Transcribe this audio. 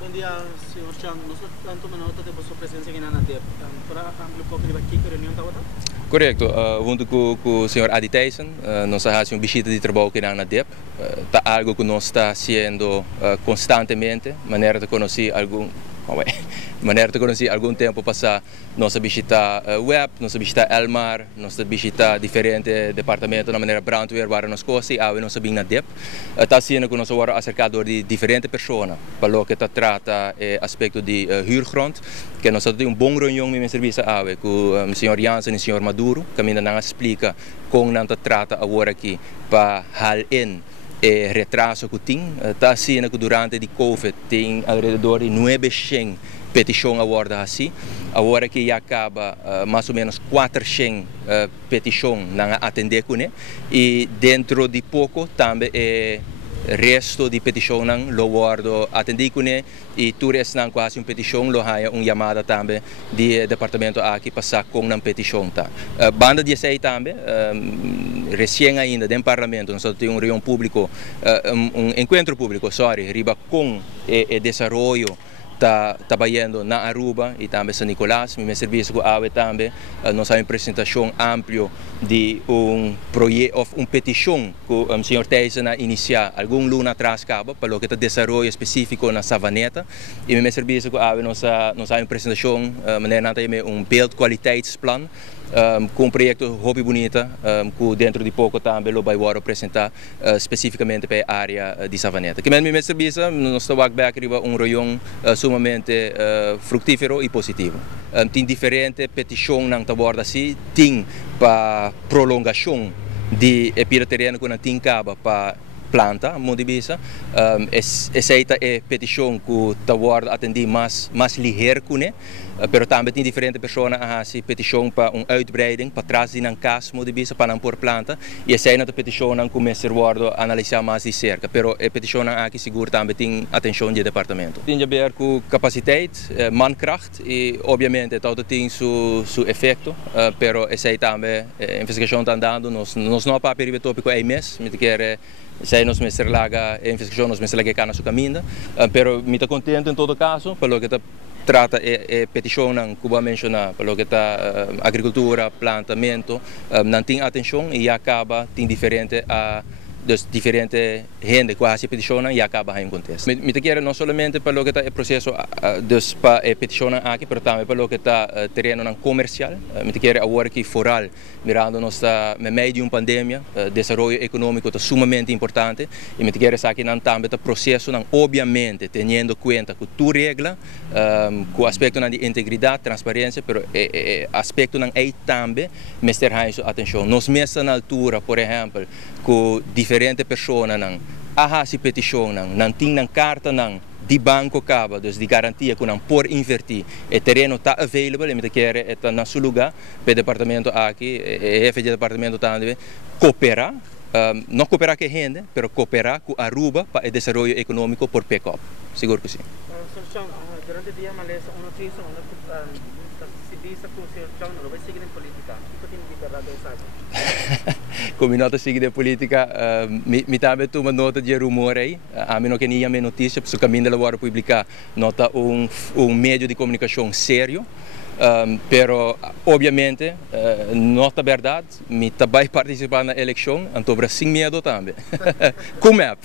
Bom dia, senhor Chang. Nós tanto nota de sua presença aqui na ANADEP. Para ampliar um pouco de aqui, que reunião está outra? Correto, junto com o senhor Adi Tyson, nós fazemos uma visita de trabalho aqui na ANADEP. Está algo que nós está fazendo constantemente, maneira de conhecer algum tempo passar, nós visita web, nós visita Elmar, nós visita diferentes departamentos na maneira brandweer waar nós cosi, e nós bem na DEP. Está sendo que nós vamos acercado de diferentes pessoas, para o que trata aspecto de huurgrond, que nós temos bom reunião met mijn serviço com o senhor Jansen e o senhor Maduro, que me não explica como não trata agora aqui para hal in retraso que tem. Está sendo que durante a Covid tem ao redor de 900 petições agora assim. Agora que já acaba mais ou menos 400 petições não atender com ele. E dentro de pouco também resto de petição lo guardo atendi com ele e tu restam quase uma petição lo haya uma chamada também de departamento aqui passar com uma petição tá banda de sei também recém ainda dentro do parlamento nós temos reunião público encontro público riba com o desenvolvimento está trabalhando na Aruba e também São Nicolás, meu serviço com a AWE também, nós temos uma apresentação ampla de projeto, uma petição que o senhor Tyson iniciar algum ano atrás para o que está desenvolvimento específico na Savaneta e meu serviço com a AWE nós temos uma apresentação, maneira build kwaliteitsplan, com um projeto hobby bonita, que dentro de pouco também lo vai apresentar especificamente para a área de Savaneta. Que meu serviço nós estamos aqui reunião sumamente fructífero e positivo. Tem diferentes petições na borda assim, tem para prolongação de terreno que não tem caba para planta, modibisa, essa é a petição que está atender mais ligeiro com ele, mas também tem diferentes pessoas a fazer petição para uma uitbreiding, para trás de uma casa, modibisa, para não pôr planta, e essa é a petição que começa a analisar mais de cerca, mas a petição aqui seguro também tem atenção do departamento. Tem a ver com capacidade, mankracht, e obviamente todo tem seu efeito, mas essa é também a investigação está andando, nós não para o tópico é mês, me quer sei nós mestre laga investigação nós mestre laga cana su caminho, pero me está contente em todo caso pelo que trata petição que eu mencionar pelo que está agricultura, plantamento, não tem atenção e acaba tem diferente dos diferentes gente que faz petição e acaba em contexto. Me quero não somente pelo que está o processo dos para petição aqui, mas também pelo que está terreno comercial. Me quero agora que foral, mirando nós está no meio de uma pandemia, desenvolvimento econômico está sumamente importante e me quero aqui também o processo obviamente tendo em conta que tu regla, com o aspecto de integridade, transparência, mas aspecto é também mestre atenção. Nós mesmos na altura, por exemplo, com diferentes pessoas a petição não tem carta de banco caba, dus de garantia que não por invertir, o terreno está available, me quer está na seu lugar, para o departamento aqui, o chefe de departamento também cooperar, não cooperar com a gente, mas cooperar com a Aruba para o desenvolvimento econômico por PECOP, seguro que sim. Durante o dia, mas uma notícia, se diz que o senhor Chang não vai seguir em política, o que tem de verdade sabe? Como nota seguida de política, me também toma nota de rumor aí, a menos que nem a minha notícia, porque o caminho da hora publicar nota meio de comunicação sério, pero obviamente nota verdade, me também participar na eleição, então sem medo também. Como é?